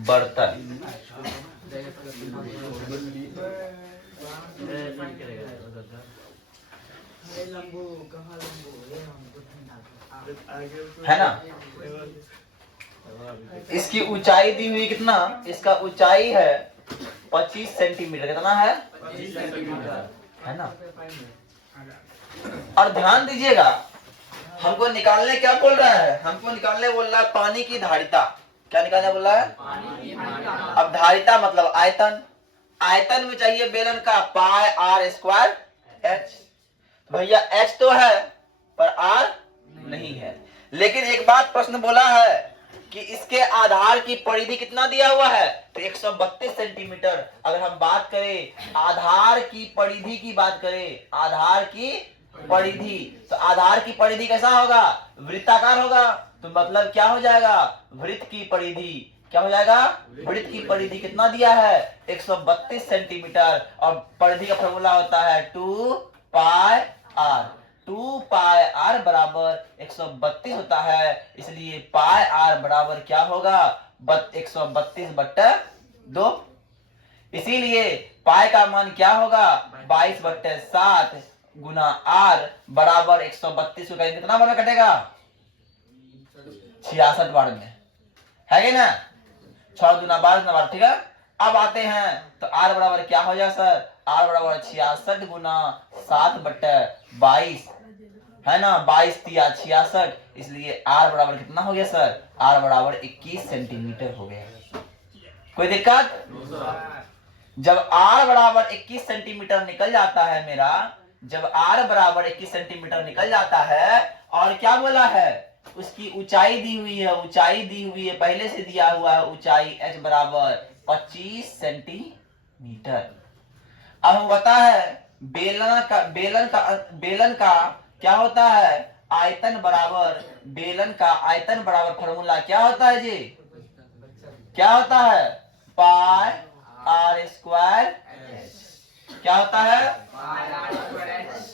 बर्तन। है ना? इसकी ऊंचाई दी हुई कितना? इसका ऊंचाई है 25 सेंटीमीटर। कितना है? 25 सेंटीमीटर, है ना? और ध्यान दीजिएगा, हमको निकालने क्या बोल रहा है? हमको निकालने बोल रहा है पानी की धारिता। क्या निकालने बोल रहा है? पानी की धारिता। अब धारिता मतलब आयतन। आयतन में चाहिए बेलन का पाई आर स्क्वायर एच। भैया एच तो है पर आर नहीं है। लेकिन एक बात प्रश्न बोला है कि इसके आधार की परिधि कितना दिया हुआ है? तो 132 सेंटीमीटर। अगर हम बात करें आधार की परिधि की बात करें, आधार की परिधि, तो आधार की परिधि कैसा होगा? वृत्ताकार होगा। तो मतलब क्या हो जाएगा? वृत्त की परिधि। क्या हो जाएगा? वृत्त की परिधि कितना दिया है? 132 सेंटीमीटर। और परिधि का फॉर्मूला होता है 2 पाई आर। 2 पाई आर बराबर 132 होता है। इसलिए पाई आर बराबर क्या होगा? 132/2। इसीलिए पाई का मान क्या होगा? 22/7 गुना आर बराबर 132 का कितना बार में कटेगा? 66 बार में, है कि ना? 6 गुना 12 ठीक है। अब आते हैं तो आर बराबर क्या हो जाए सर? आर बराबर 66 गुना 7/22, है ना? 22 तिया 66। इसलिए आर बराबर कितना हो गया सर? आर बराबर 21 सेंटीमीटर हो गया। कोई दिक्कत? जब आर बराबर 21 सेंटीमीटर निकल जाता है मेरा, जब आर बराबर 21 सेंटीमीटर निकल जाता है, और क्या बोला है? उसकी ऊंचाई दी हुई है, ऊंचाई दी हुई है, पहले से दिया हुआ है ऊंचाई एच बराबर 25 सेंटीमीटर। अब हम बता है बेलन का क्या होता है? आयतन बराबर, बेलन का आयतन बराबर फॉर्मूला क्या होता है जी? क्या होता है? पाई आर स्क्वायर। क्या होता है?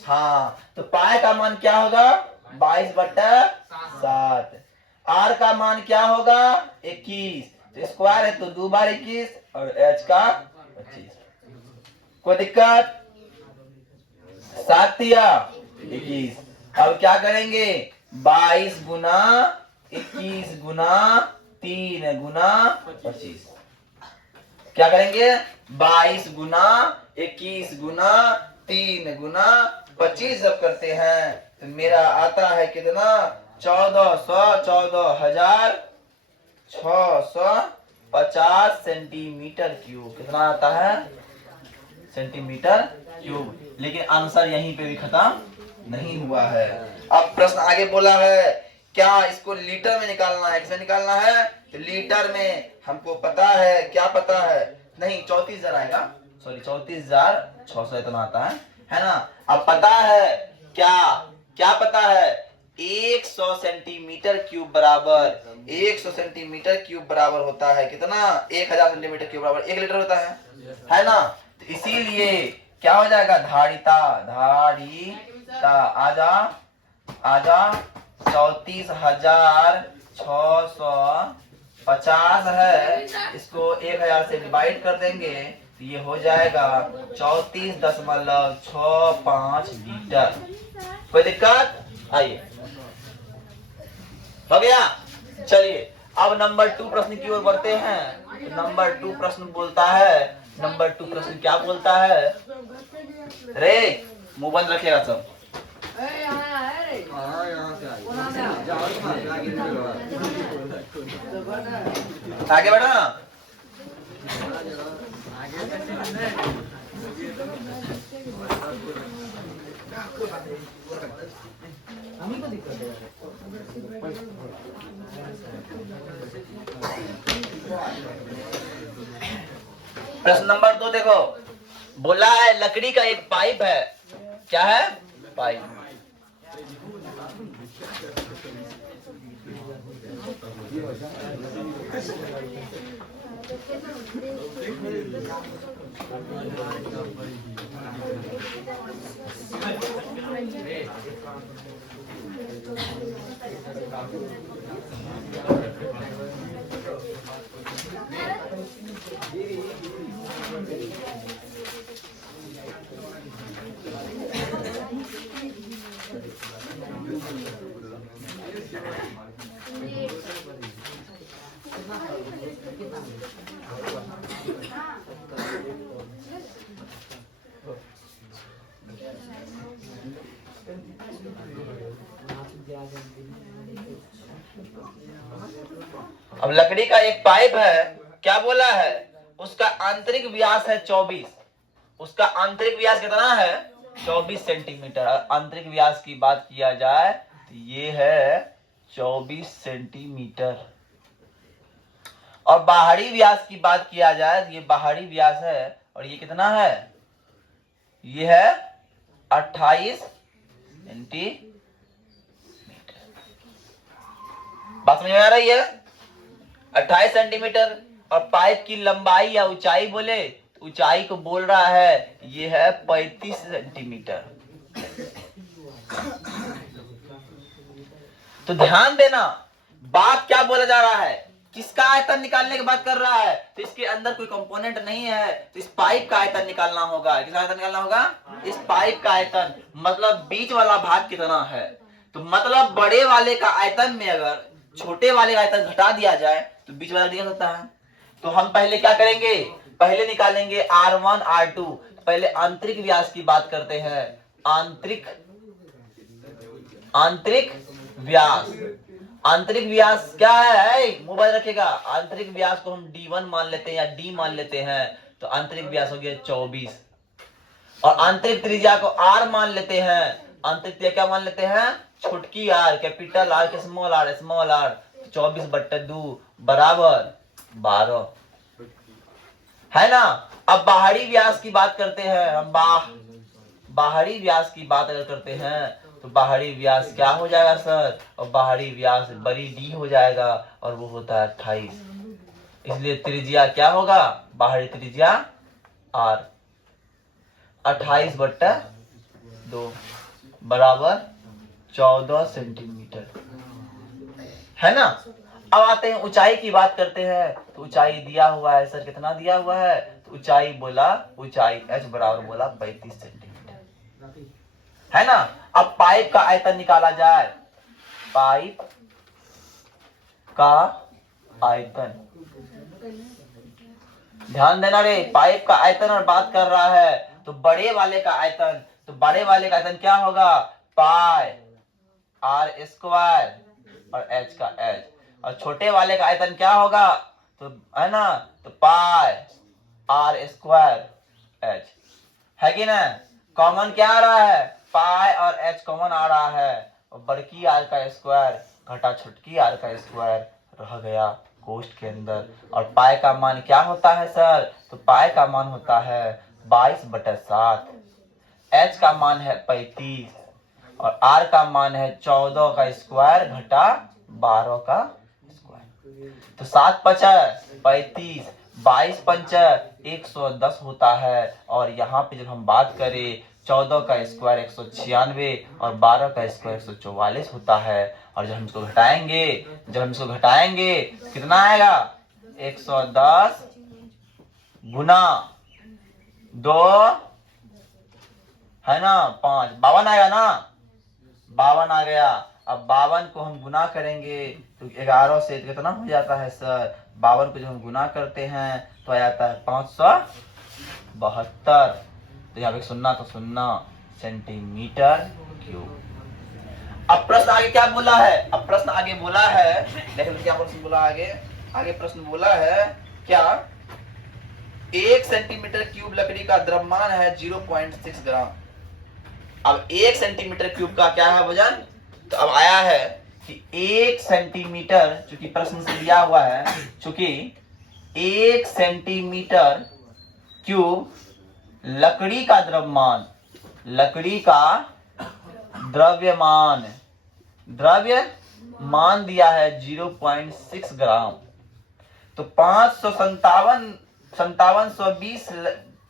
हाँ, तो पाई का मान क्या होगा? 22/7। आर का मान क्या होगा? 21। तो स्क्वायर है तो 2 बार 21 और एच का 25। कोई दिक्कत? 7 या 21। अब क्या करेंगे? 22 गुना 21 गुना 3 गुना 25। क्या करेंगे? 22 गुना 21 गुना 3 गुना 25 जब करते हैं तो मेरा आता है कितना? 1450 सेंटीमीटर क्यूब। कितना आता है? Centimetre cube. लेकिन आंसर यहीं पे भी खत्म नहीं हुआ है। अब प्रश्न आगे बोला है क्या इसको लीटर में निकालना है? कैसे निकालना है? तो लीटर में हमको पता है, क्या पता है? नहीं, 34,000 आएगा, सॉरी 34,600 इतना आता है ना? अब पता है क्या? क्या पता है? 100 सेंटीमीटर क्यूब बराबर 100 सेंटीमीटर क्यूब बराबर होता है कितना? 1000 सेंटीमीटर क्यूब बराबर 1 लीटर होता है ना? तो इसीलिए क्या हो जाएगा? धारिता, धारिता आजा 34,650 है। इसको 1000 से डिवाइड कर देंगे तो ये हो जाएगा 34.65 लीटर। कोई दिक्कत? आइए, हो गया। चलिए अब नंबर 2 प्रश्न की ओर बढ़ते हैं। नंबर 2 प्रश्न बोलता है, नंबर 2 प्रश्न क्या बोलता है? रे मुंह बंद रखेगा सब। आगे बढ़ो ना। प्रश्न नंबर 2 देखो, बोला है लकड़ी का एक पाइप है। क्या है? पाइप। अब लकड़ी का एक पाइप है, क्या बोला है, उसका आंतरिक व्यास है 24। उसका आंतरिक व्यास कितना है, 24 सेंटीमीटर। आंतरिक व्यास की बात किया जाए तो ये है 24 सेंटीमीटर। और बाहरी व्यास की बात किया जाए तो ये बाहरी व्यास है, और ये कितना है, ये है 28 सेंटीमीटर। बात समझ में आ रही है, 28 सेंटीमीटर। और पाइप की लंबाई या ऊंचाई बोले, ऊंचाई को बोल रहा है ये है 35 सेंटीमीटर। तो ध्यान देना, बात क्या बोला जा रहा है, किसका आयतन निकालने की बात कर रहा है। तो इसके अंदर कोई कंपोनेंट नहीं है, तो इस पाइप का आयतन निकालना होगा। किसका आयतन निकालना होगा, इस पाइप का आयतन, मतलब बीच वाला भाग कितना है। तो मतलब बड़े वाले का आयतन में अगर छोटे वाले का आयतन घटा दिया जाए तो बीच वाला निकल सकता है। तो हम पहले क्या करेंगे, पहले निकालेंगे R1 R2। पहले आंतरिक व्यास की बात करते हैं। आंतरिक व्यास, आंतरिक व्यास क्या है, मोबाइल रखेगा। आंतरिक व्यास को हम D1 मान लेते हैं या D मान लेते हैं, तो आंतरिक व्यास हो गया 24। और आंतरिक त्रिज्या को R मान लेते हैं। आंतरिक त्रिज्या क्या मान लेते हैं, छोटकी R, कैपिटल R के स्मॉल R। 24/2 बराबर 12 है ना। अब बाहरी व्यास की बात करते हैं हम। बाहरी व्यास की बात अगर करते हैं तो बाहरी व्यास क्या हो जाएगा सर, और बाहरी व्यास बड़ी डी हो जाएगा, और वो होता है 28। इसलिए त्रिज्या क्या होगा, बाहरी त्रिज्या R 28/2 बराबर 14 सेंटीमीटर है ना। अब आते हैं ऊंचाई की बात करते हैं। तो ऊंचाई दिया हुआ है सर, कितना दिया हुआ है, तो ऊंचाई बोला, ऊंचाई h बराबर बोला 35 सेंटीमीटर है ना। अब पाइप का आयतन निकाला जाए। पाइप का आयतन, ध्यान देना रे, पाइप का आयतन और बात कर रहा है। तो बड़े वाले का आयतन, तो बड़े वाले का आयतन क्या होगा, पाई R² और h का h। और छोटे वाले का आयतन क्या होगा, तो है ना, तो पाई R² h है कि ना। कॉमन क्या आ रहा है, पाई और h कॉमन आ रहा है, और बड़की R का स्क्वायर घटा छोटकी R का स्क्वायर रह गया कोष्ठ के अंदर। और पाई का मान क्या होता है सर, तो पाई का मान होता है 22/7, h का मान है 35, और r का मान है 14 का स्क्वायर घटा 12 का स्क्वायर। तो 7 5 35, 22 5 110 होता है। और यहाँ पे जब हम बात करें, 14 का स्क्वायर 196 और 12 का स्क्वायर 144 होता है। और जब हम इसको घटाएंगे कितना आएगा, 110 गुना 2 है ना 5, 52 आएगा ना, 52 आ गया। अब 52 को हम गुना करेंगे तो 11 से कितना हो जाता है सर, 52 को जब हम गुना करते हैं तो आ जाता है 572। तो यहाँ पे 0 तो 0 सेंटीमीटर क्यूब। अब प्रश्न आगे क्या बोला है, अब प्रश्न आगे बोला है, देखो क्या प्रश्न बोला आगे प्रश्न बोला है क्या, 1 सेंटीमीटर क्यूब लकड़ी का द्रव्यमान है 0.6 ग्राम। अब 1 सेंटीमीटर क्यूब का क्या है वजन, तो अब आया है कि 1 सेंटीमीटर, चूंकि प्रश्न से दिया हुआ है, चूंकि 1 सेंटीमीटर क्यूब लकड़ी का द्रव्यमान, लकड़ी का द्रव्यमान दिया है 0.6 ग्राम। तो 5720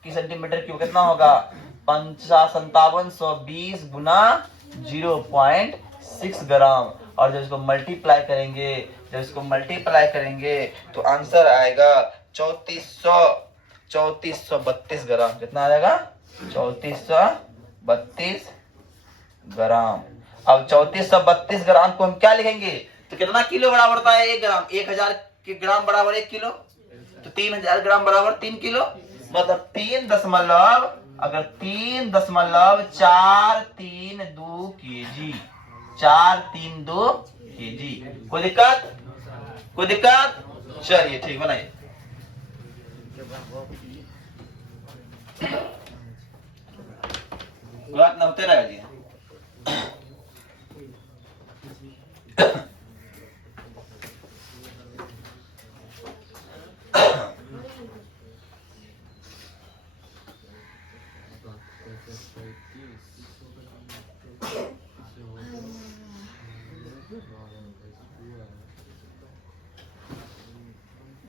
की सेंटीमीटर क्यूब कितना होगा, 5720 गुना 0.6 ग्राम। और जब इसको मल्टीप्लाई करेंगे तो आंसर आएगा 3432 ग्राम। कितना आ जाएगा? 3432 ग्राम। अब 3432 ग्राम को हम क्या लिखेंगे? तो कितना किलो बराबर होता है 1 ग्राम? 1000 के ग्राम बराबर 1 किलो, तो 3000 ग्राम बराबर 3 किलो। मतलब 3 दशमलव, अगर 3.432 केजी, 432 केजी। कोई दिक्कत? कोई दिक्कत? चलिए ठीक, बनाइए। बात नमते रहेगा जी।